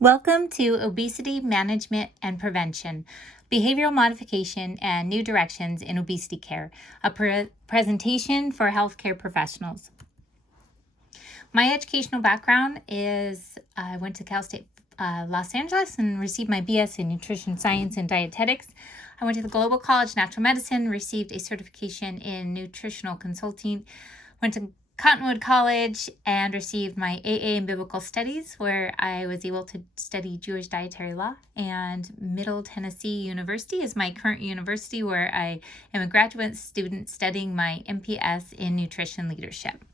Welcome to Obesity Management and Prevention, Behavioral Modification and New Directions in Obesity Care, a presentation for healthcare professionals. My educational background is I went to Cal State Los Angeles and received my BS in Nutrition Science and Dietetics. I went to the Global College of Natural Medicine, received a certification in nutritional consulting, went to Cottonwood College and received my AA in Biblical Studies, where I was able to study Jewish dietary law. And Middle Tennessee University is my current university, where I am a graduate student studying my MPS in nutrition leadership.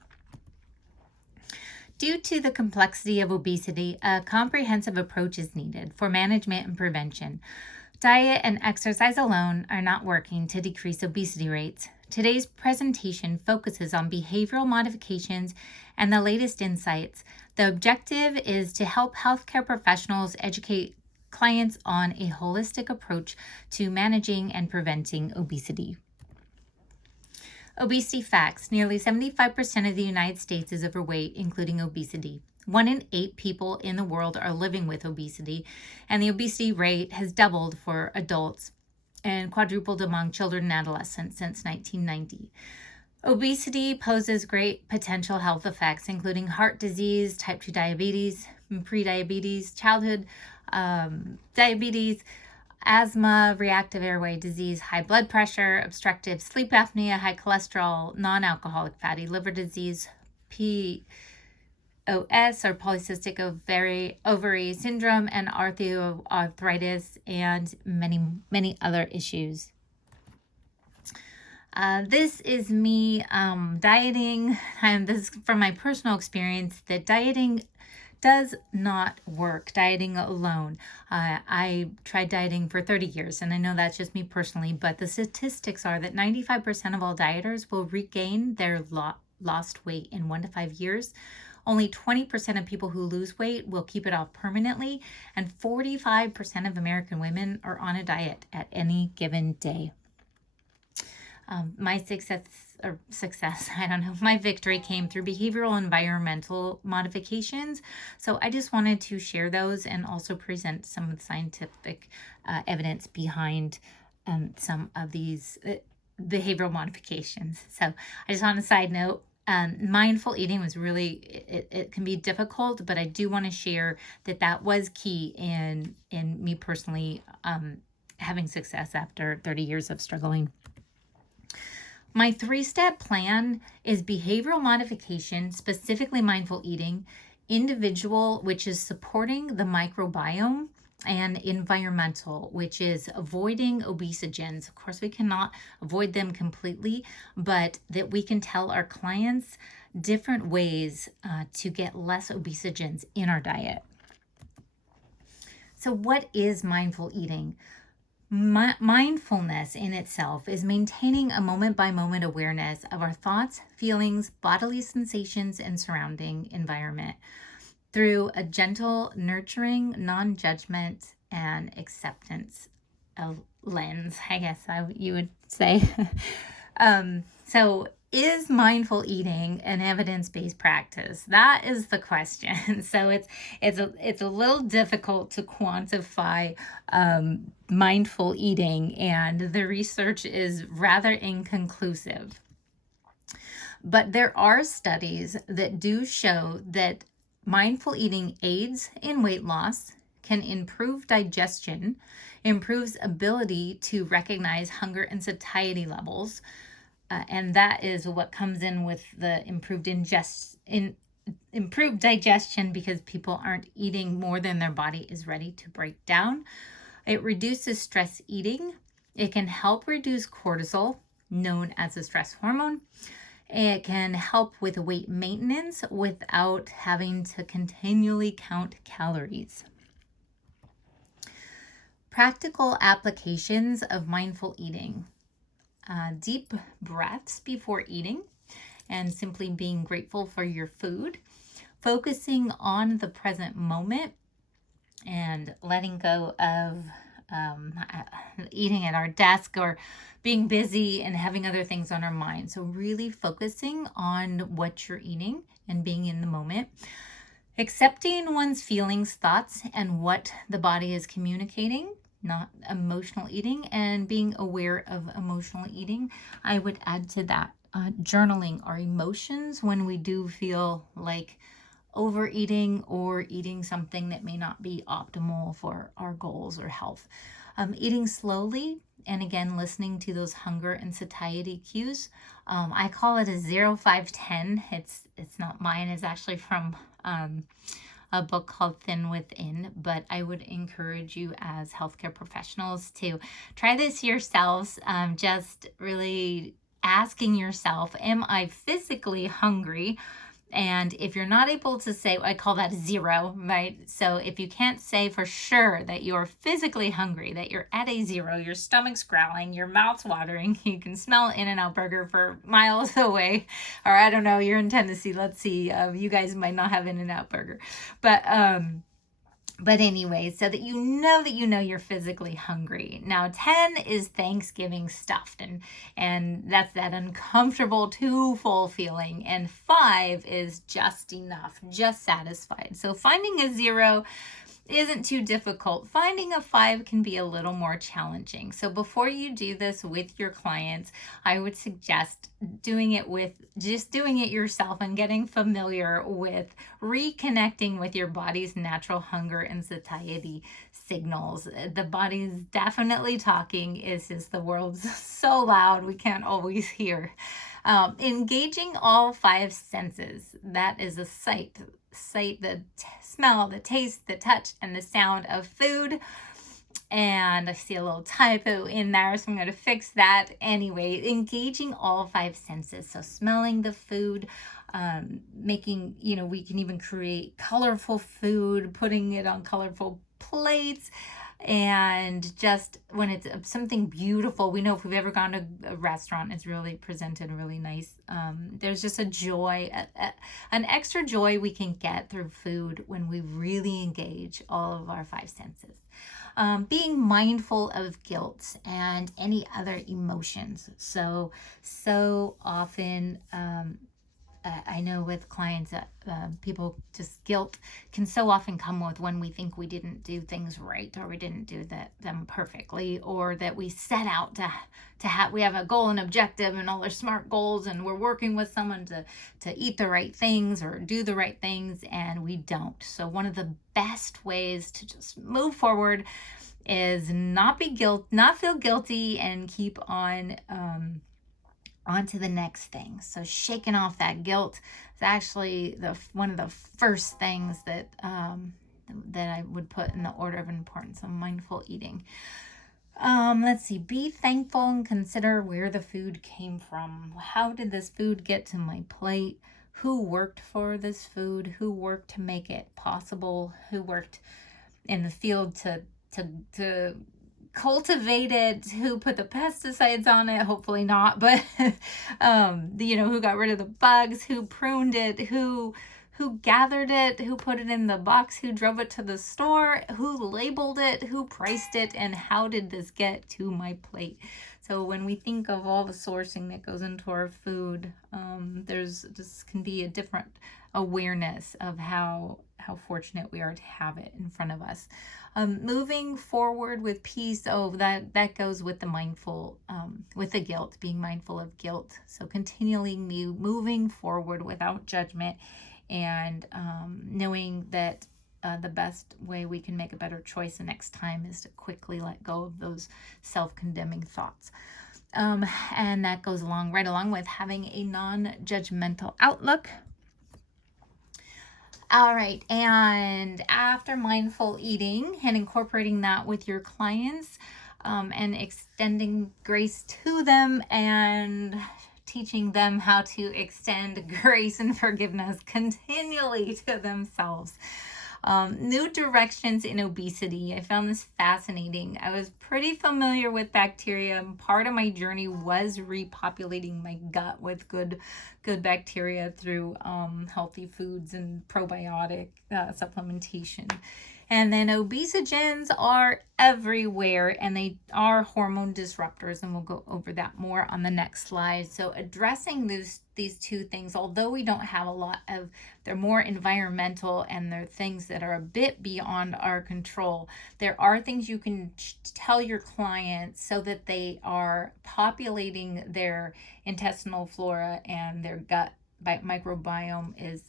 Due to the complexity of obesity, a comprehensive approach is needed for management and prevention. Diet and exercise alone are not working to decrease obesity rates. Today's presentation focuses on behavioral modifications and the latest insights. The objective is to help healthcare professionals educate clients on a holistic approach to managing and preventing obesity. Obesity facts. Nearly 75% of the United States is overweight, including obesity. 1 in 8 people in the world are living with obesity, and the obesity rate has doubled for adults and quadrupled among children and adolescents since 1990. Obesity poses great potential health effects, including heart disease, type 2 diabetes, prediabetes, childhood diabetes, asthma, reactive airway disease, high blood pressure, obstructive sleep apnea, high cholesterol, non-alcoholic fatty liver disease, POS or polycystic ovary syndrome, and osteoarthritis, and many other issues. This is me dieting, and this is from my personal experience that dieting does not work, dieting alone. I tried dieting for 30 years, and I know that's just me personally, but the statistics are that 95% of all dieters will regain their lost weight in 1 to 5 years. Only 20% of people who lose weight will keep it off permanently, and 45% of American women are on a diet at any given day. My my victory came through behavioral and environmental modifications. So I just wanted to share those and also present some of the scientific evidence behind some of these behavioral modifications. So I just on a side note, mindful eating was really, it can be difficult, but I do want to share that was key in me personally having success after 30 years of struggling. My 3-step plan is behavioral modification, specifically mindful eating, individual, which is supporting the microbiome, and environmental, which is avoiding obesogens. Of course, we cannot avoid them completely, but that we can tell our clients different ways to get less obesogens in our diet. So what is mindful eating? Mindfulness in itself is maintaining a moment-by-moment awareness of our thoughts, feelings, bodily sensations, and surrounding environment through a gentle, nurturing, non-judgment, and acceptance lens, I guess you would say. So is mindful eating an evidence-based practice? That is the question. So it's a little difficult to quantify mindful eating, and the research is rather inconclusive. But there are studies that do show that mindful eating aids in weight loss, can improve digestion, improves ability to recognize hunger and satiety levels, and that is what comes in with the improved digestion, because people aren't eating more than their body is ready to break down. It reduces stress eating. It can help reduce cortisol, known as the stress hormone. It can help with weight maintenance without having to continually count calories. Practical applications of mindful eating. Deep breaths before eating and simply being grateful for your food. Focusing on the present moment and letting go of eating at our desk or being busy and having other things on our mind. So really focusing on what you're eating and being in the moment. Accepting one's feelings, thoughts, and what the body is communicating, not emotional eating, and being aware of emotional eating. I would add to that journaling our emotions when we do feel like overeating or eating something that may not be optimal for our goals or health. Eating slowly, and again, listening to those hunger and satiety cues. I call it a 0, 5, 10. It's not mine. It's actually from a book called Thin Within, but I would encourage you as healthcare professionals to try this yourselves. Just really asking yourself, am I physically hungry? And if you're not able to say, I call that 0, right? So if you can't say for sure that you're physically hungry, that you're at a 0, your stomach's growling, your mouth's watering, you can smell In-N-Out Burger for miles away. Or I don't know, you're in Tennessee. Let's see. You guys might not have In-N-Out Burger. But anyway, so that you know you're physically hungry. Now 10 is Thanksgiving stuffed, and that's that uncomfortable too full feeling. And 5 is just enough, just satisfied. So finding a 0 isn't too difficult. Finding a 5 can be a little more challenging. So before you do this with your clients, I would suggest doing it yourself and getting familiar with reconnecting with your body's natural hunger and satiety signals. The body's definitely talking. It's just the world's so loud we can't always hear. Engaging all 5 senses. That is a sight, the smell, the taste, the touch, and the sound of food. And I see a little typo in there, so I'm going to fix that. Anyway, engaging all 5 senses. So smelling the food, making, we can even create colorful food, putting it on colorful plates. And just when it's something beautiful, we know if we've ever gone to a restaurant, it's really presented really nice. There's just a joy, an extra joy we can get through food when we really engage all of our 5 senses. Being mindful of guilt and any other emotions. So often, I know with clients that people just guilt can so often come with when we think we didn't do things right, or we didn't do them perfectly, or that we set out to have, we have a goal and objective and all our SMART goals, and we're working with someone to eat the right things or do the right things, and we don't. So one of the best ways to just move forward is not feel guilty, and keep on to the next thing. So shaking off that guilt is actually one of the first things that I would put in the order of importance of mindful eating. Let's see. Be thankful and consider where the food came from. How did this food get to my plate? Who worked for this food? Who worked to make it possible? Who worked in the field to cultivate it? Who put the pesticides on it? Hopefully not, but who got rid of the bugs? Who pruned it? Who gathered it? Who put it in the box? Who drove it to the store? Who labeled it? Who priced it? And how did this get to my plate? So when we think of all the sourcing that goes into our food, this can be a different awareness of how fortunate we are to have it in front of us. Moving forward with peace. That goes with the mindful, with the guilt, being mindful of guilt. So continually moving forward without judgment, and knowing that the best way we can make a better choice the next time is to quickly let go of those self-condemning thoughts. And that goes right along with having a non-judgmental outlook. All right, and after mindful eating and incorporating that with your clients, and extending grace to them, and teaching them how to extend grace and forgiveness continually to themselves. New directions in obesity. I found this fascinating. I was pretty familiar with bacteria. Part of my journey was repopulating my gut with good bacteria through healthy foods and probiotic supplementation. And then obesogens are everywhere, and they are hormone disruptors, and we'll go over that more on the next slide. So addressing these two things, although we don't have a lot of, they're more environmental and they're things that are a bit beyond our control. There are things you can tell your clients so that they are populating their intestinal flora and their gut microbiome is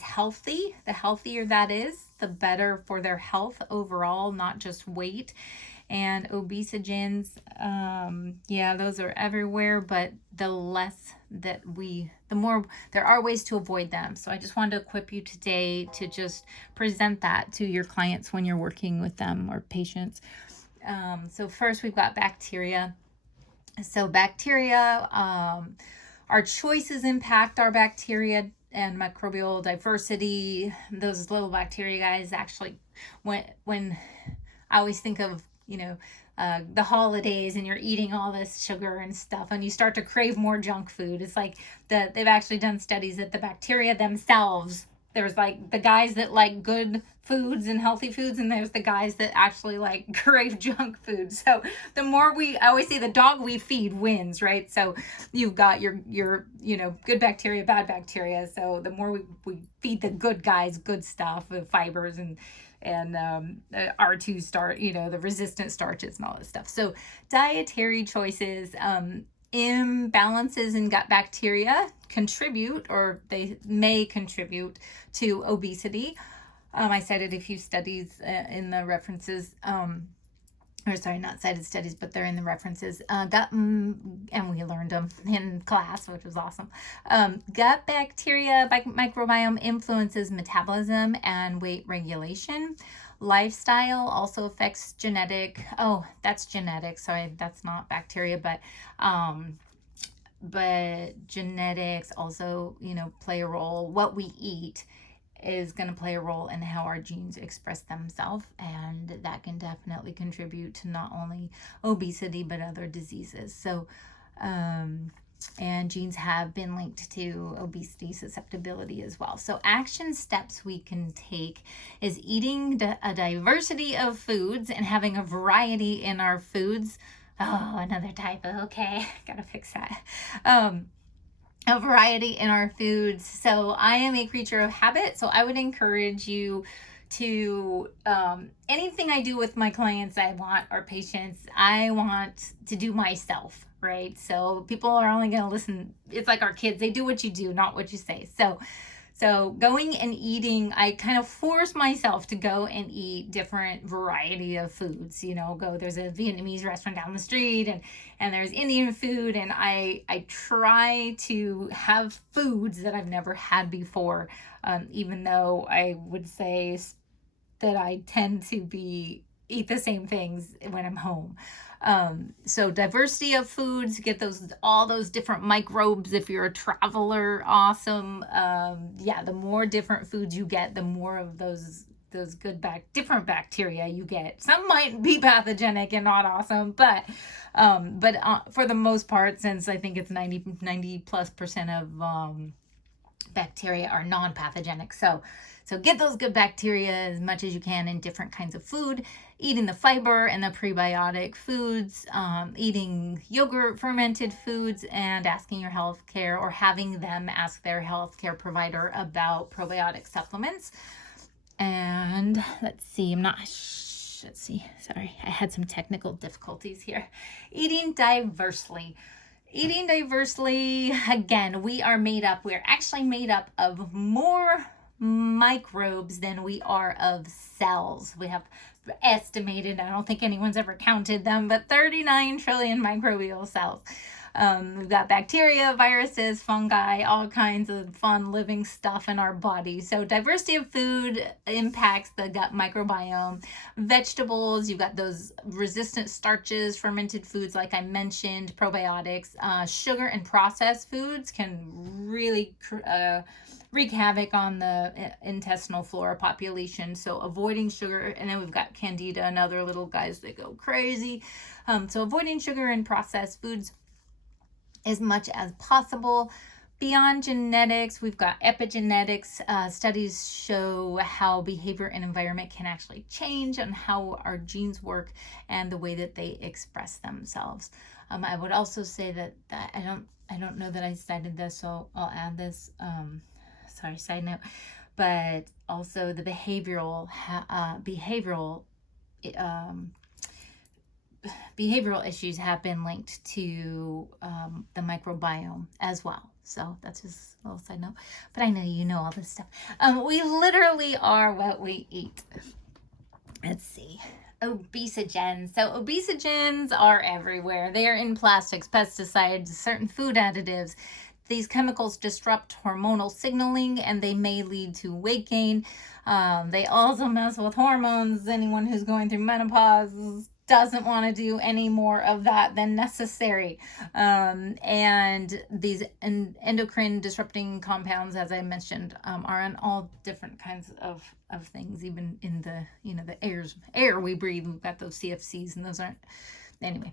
healthy. The healthier that is, the better for their health overall, not just weight. And obesogens, yeah, those are everywhere, but the less that the more, there are ways to avoid them. So I just wanted to equip you today to just present that to your clients when you're working with them or patients. So first we've got bacteria. So bacteria, our choices impact our bacteria and microbial diversity. Those little bacteria guys, actually, when I always think of, the holidays and you're eating all this sugar and stuff and you start to crave more junk food. It's like they've actually done studies that the bacteria themselves, there's like the guys that like good foods and healthy foods, and there's the guys that actually like crave junk food. So the more I always say the dog we feed wins, right? So you've got your good bacteria, bad bacteria. So the more we feed the good guys good stuff, the fibers and R2 starch, the resistant starches and all this stuff. So dietary choices, imbalances in gut bacteria contribute, or they may contribute to obesity. I cited a few studies in the references, not cited studies, but they're in the references. And we learned them in class, which was awesome. Gut bacteria microbiome influences metabolism and weight regulation. Lifestyle also affects that's genetic. Sorry, that's not bacteria, but genetics also, play a role. What we eat is going to play a role in how our genes express themselves, and that can definitely contribute to not only obesity but other diseases. So and genes have been linked to obesity susceptibility as well. So action steps we can take is eating a diversity of foods and having a variety in our foods. Oh, another typo. Okay, gotta fix that. A variety in our foods. So I am a creature of habit. So I would encourage you to, anything I do with my clients, or patients, I want to do myself, right? So people are only going to listen. It's like our kids, they do what you do, not what you say. So going and eating, I kind of force myself to go and eat different variety of foods. There's a Vietnamese restaurant down the street and there's Indian food, and I try to have foods that I've never had before, even though I would say that I tend to eat the same things when I'm home. So diversity of foods, get all those different microbes. If you're a traveler, awesome. The more different foods you get, the more of those good different bacteria you get. Some might be pathogenic and not awesome, but for the most part, since I think it's 90+% of bacteria are non-pathogenic. So get those good bacteria as much as you can in different kinds of food, eating the fiber and the prebiotic foods, eating yogurt, fermented foods, and asking your healthcare or having them ask their healthcare provider about probiotic supplements. And let's see, sorry, I had some technical difficulties here. Eating diversely, again, we're actually made up of more microbes than we are of cells. We have estimated, I don't think anyone's ever counted them, but 39 trillion microbial cells. We've got bacteria, viruses, fungi, all kinds of fun living stuff in our body. So diversity of food impacts the gut microbiome. Vegetables, you've got those resistant starches, fermented foods like I mentioned, probiotics. Sugar and processed foods can really wreak havoc on the intestinal flora population. So avoiding sugar, and then we've got candida and other little guys that go crazy. So avoiding sugar and processed foods as much as possible. Beyond genetics, we've got epigenetics. Studies show how behavior and environment can actually change on how our genes work and the way that they express themselves. I would also say that I don't know that I cited this, so I'll add this. Sorry, side note, but also the um, behavioral issues have been linked to the microbiome as well. So that's just a little side note. But I know you know all this stuff. We literally are what we eat. Let's see. Obesogens. So obesogens are everywhere. They are in plastics, pesticides, certain food additives. These chemicals disrupt hormonal signaling and they may lead to weight gain. They also mess with hormones. Anyone who's going through menopause doesn't want to do any more of that than necessary. And these endocrine disrupting compounds, as I mentioned, are in all different kinds of things, even in the, the air we breathe. We've got those CFCs, and those aren't. Anyway,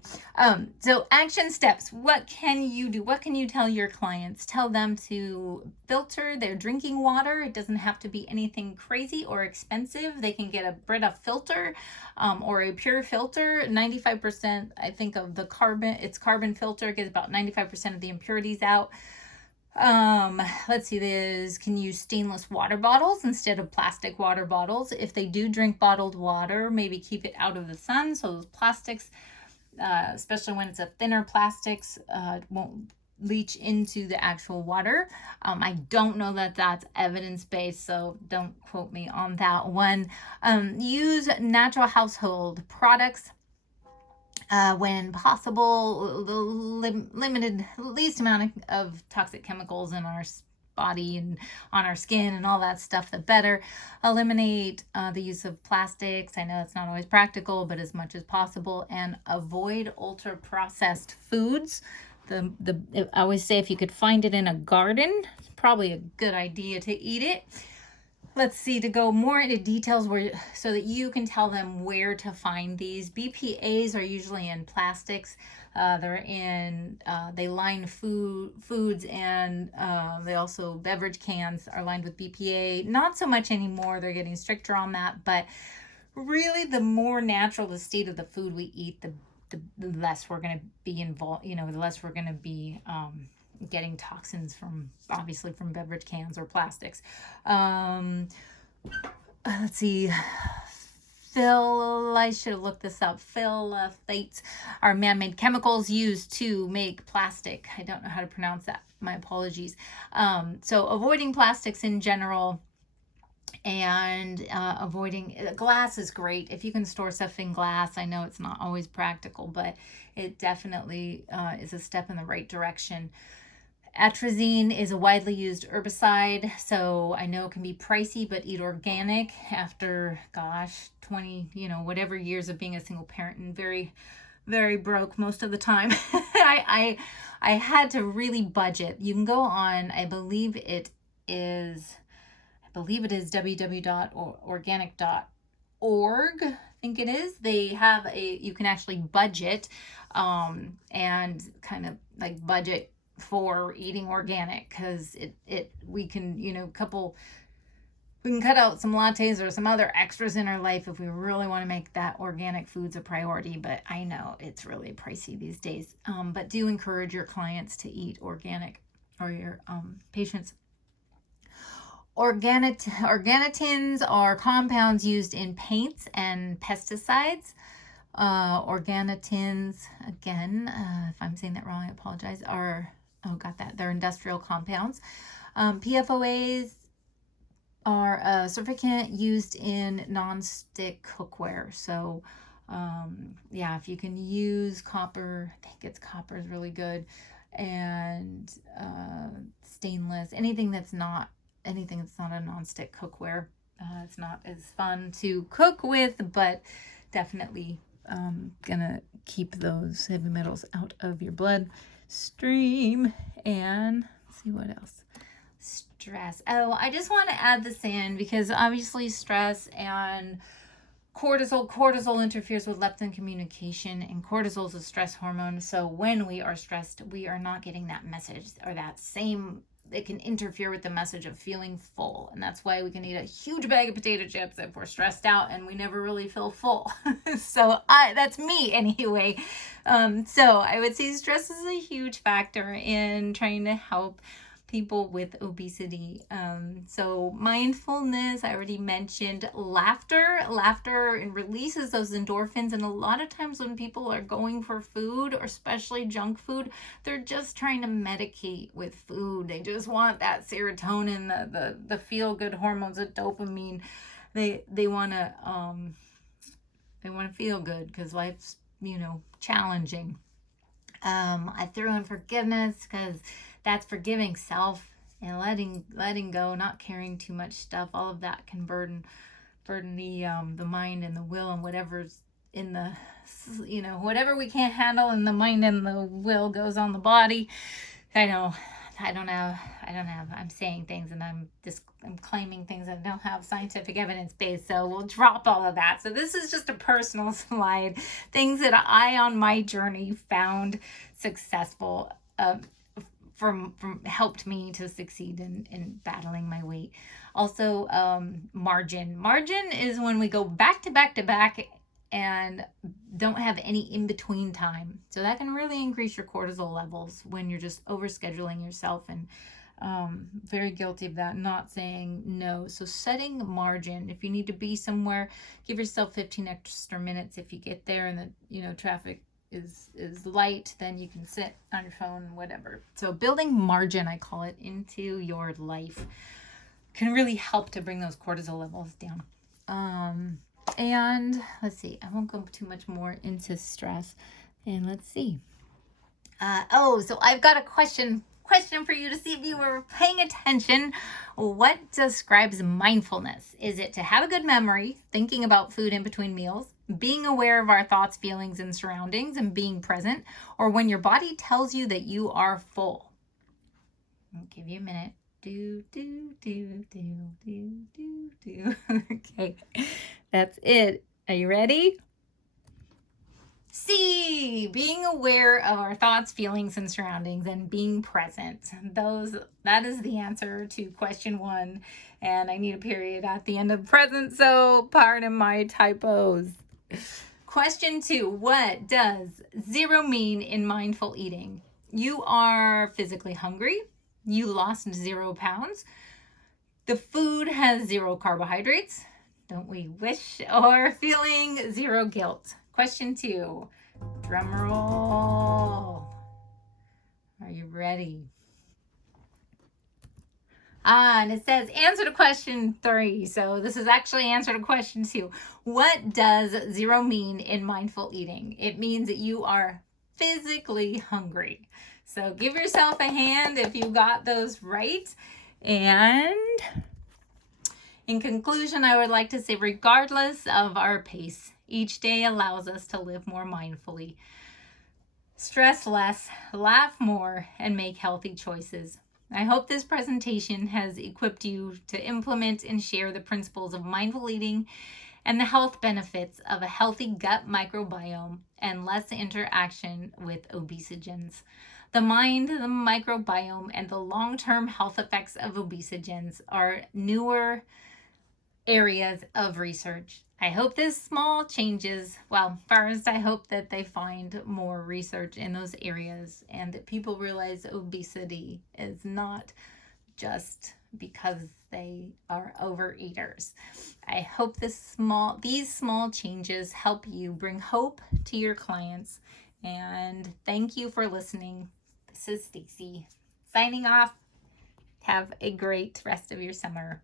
so action steps. What can you do? What can you tell your clients? Tell them to filter their drinking water. It doesn't have to be anything crazy or expensive. They can get a Brita filter or a pure filter. 95%, I think, of the carbon filter gets about 95% of the impurities out. Let's see, can use stainless water bottles instead of plastic water bottles. If they do drink bottled water, maybe keep it out of the sun, so those plastics, especially when it's a thinner plastics, won't leach into the actual water. I don't know that that's evidence-based, so don't quote me on that one. Use natural household products when possible. The least amount of toxic chemicals in our body and on our skin and all that stuff, the better. Eliminate the use of plastics. I know it's not always practical, but as much as possible. And avoid ultra processed foods. I always say if you could find it in a garden, it's probably a good idea to eat it. Let's see, to go more into details so that you can tell them where to find these. BPAs are usually in plastics. They line foods, and they also, beverage cans are lined with BPA. Not so much anymore. They're getting stricter on that, but really the more natural the state of the food we eat, the less we're going to be involved, the less we're going to be getting toxins from beverage cans or plastics. Let's see. I should have looked this up. Phthalates are man-made chemicals used to make plastic. I don't know how to pronounce that. My apologies. So avoiding plastics in general, and avoiding glass is great. If you can store stuff in glass, I know it's not always practical, but it definitely is a step in the right direction. Atrazine is a widely used herbicide, so I know it can be pricey, but eat organic. After 20 whatever years of being a single parent and very, very broke most of the time, I had to really budget. You can go on, I believe it is www.organic.org. I think it is. They have you can actually budget and kind of like budget for eating organic, because we can cut out some lattes or some other extras in our life if we really want to make that organic foods a priority. But I know it's really pricey these days. But do encourage your clients to eat organic, or your patients. Organotins are compounds used in paints and pesticides. Organotins, again, if I'm saying that wrong, I apologize, they're industrial compounds. PFOAs are a surfactant used in non-stick cookware. So if you can use copper, I think copper is really good, and stainless, anything that's not a non-stick cookware. It's not as fun to cook with, but definitely gonna keep those heavy metals out of your blood stream. And let's see what else. Stress. I just want to add this in because obviously stress and cortisol interferes with leptin communication, and cortisol is a stress hormone. So when we are stressed, we are not getting that message or that same it can interfere with the message of feeling full. And that's why we can eat a huge bag of potato chips if we're stressed out and we never really feel full. So that's me anyway. So I would say stress is a huge factor in trying to help people with obesity. So mindfulness, I already mentioned. Laughter releases those endorphins, and a lot of times when people are going for food, or especially junk food, they're just trying to medicate with food. They just want that serotonin, the feel good hormones, the dopamine. They want to feel good because life's challenging. I threw in forgiveness because that's forgiving self and letting go, not carrying too much stuff. All of that can burden the mind and the will, and whatever's in the whatever we can't handle in the mind and the will goes on the body. I'm saying things and I'm claiming things that don't have scientific evidence base, so we'll drop all of that. So this is just a personal slide, things that I on my journey found successful, from helped me to succeed in battling my weight. Also, margin is when we go back to back to back and don't have any in-between time. So that can really increase your cortisol levels when you're just overscheduling yourself, and very guilty of that, not saying no. So setting margin. If you need to be somewhere, give yourself 15 extra minutes. If you get there and the traffic is light, then you can sit on your phone, whatever. So building margin, I call it, into your life can really help to bring those cortisol levels down. And let's see, I won't go too much more into stress. And let's see. So I've got a question for you to see if you were paying attention. What describes mindfulness? Is it to have a good memory, thinking about food in between meals, being aware of our thoughts, feelings, and surroundings, and being present, or when your body tells you that you are full? I'll give you a minute. Okay, that's it. Are you ready? C, being aware of our thoughts, feelings, and surroundings, and being present. That is the answer to question 1. And I need a period at the end of present, so pardon my typos. Question 2, what does 0 mean in mindful eating? You are physically hungry. You lost 0 pounds. The food has 0 carbohydrates. Don't we wish? Or feeling 0 guilt. Question 2, drum roll. Are you ready? And it says answer to question 3. So this is actually answer to question 2. What does 0 mean in mindful eating? It means that you are physically hungry. So give yourself a hand if you got those right. And in conclusion, I would like to say, regardless of our pace, each day allows us to live more mindfully, stress less, laugh more, and make healthy choices. I hope this presentation has equipped you to implement and share the principles of mindful eating and the health benefits of a healthy gut microbiome and less interaction with obesogens. The mind, the microbiome, and the long-term health effects of obesogens are newer areas of research. I hope this small changes, first I hope that they find more research in those areas and that people realize obesity is not just because they are overeaters. I hope these small changes help you bring hope to your clients, and thank you for listening. This is Stacy signing off. Have a great rest of your summer.